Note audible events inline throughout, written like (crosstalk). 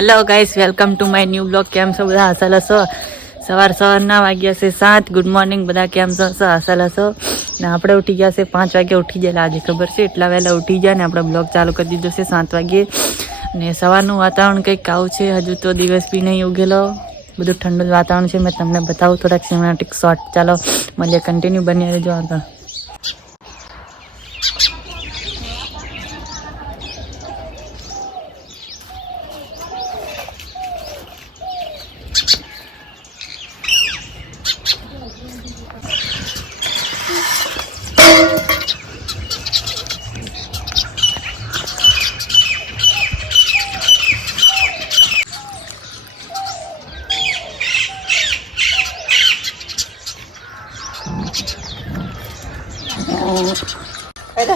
Hello guys welcome to my new blog કેમ છો બધા? હસલ હશો સવાર સવારના વાગ્યા છે સાત. ગુડ મોર્નિંગ બધા કેમ છો? હશો હસલ હશો ને આપણે ઉઠી ગયા છે પાંચ વાગે ઉઠી ગયેલા, આજે ખબર છે? એટલા વહેલા ઉઠી ગયા ને આપણે બ્લોગ ચાલુ કરી દીધો છે સાત વાગે. ને સવારનું વાતાવરણ કંઈક આવું છે. હજુ તો દિવસ બી નહીં ઉગેલો. બધું ઠંડુ વાતાવરણ છે. મેં તમને બતાવું થોડાક સિનેમેટિક શોર્ટ ચાલો, મળીએ. કન્ટિન્યુ બની રહેજો આગળ.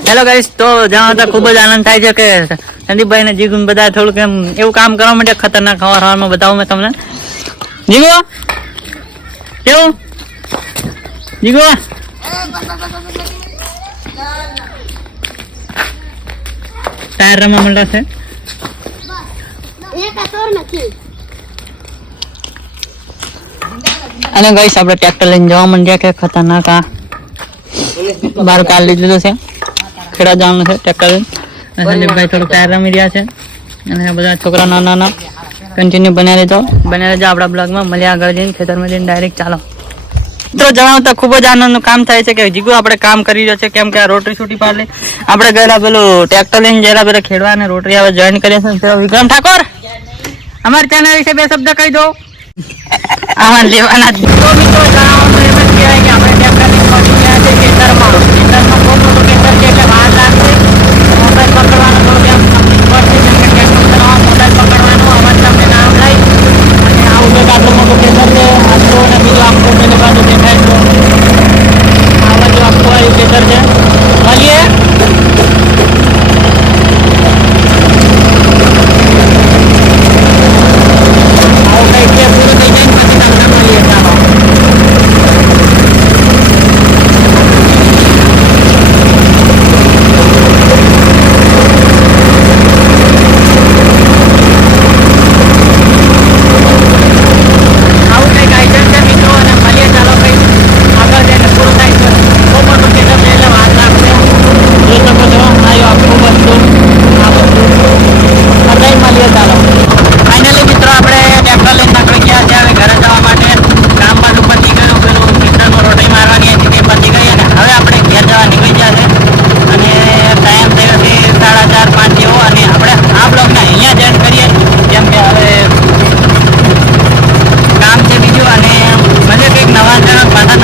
હેલો ગાઈસ તો જ્યાં તો ખૂબ જ આનંદ થાય છે કે સંદીપભાઈ ને જીગુ બધા થોડુંક એમ એવું કામ કરવા માટે ખતરનાક હવાર હવારમાં બતાવું મેં તમને. જીગુ કેવું? જીગુ ટાયર રમવા માંડ્યા છે. અને ગાઈશ આપણે ટ્રેક્ટર લઈને જવા માંડ્યા કે ખતરનાક આ. બાર કાઢી લીધું છે. ખેડા જવાનું છે ટ્રેક્ટર સંદીપભાઈ થોડુંક ટાયર રમી રહ્યા છે. અને બધા છોકરા નાના નાના કન્ટિન્યુ બન્યા રહેતો બન્યા રહેજો આપણા બ્લોગમાં. મળ્યા આગળ જઈને ખેતરમાં જઈને ડાયરેક્ટ ચાલો. મિત્રો જણાવતા ખૂબ જ આનંદનું કામ થાય છે કે જીગુ આપણે કામ કરી રહ્યો છે. કેમ કે આ રોટરી છૂટી પાડે. આપણે ગયેલા પેલું ટ્રેક્ટર લઈને ગયેલા પેલા ખેડવા અને રોટરી આવે જોઈન કરીએ છીએ. વિક્રમ ઠાકોર અમારી ચેનલ વિશે બે શબ્દ કહી દો. આમાં લેવાના. તો મિત્રો જણાવવાનું એમ જ કહેવાય કે (laughs) parang banana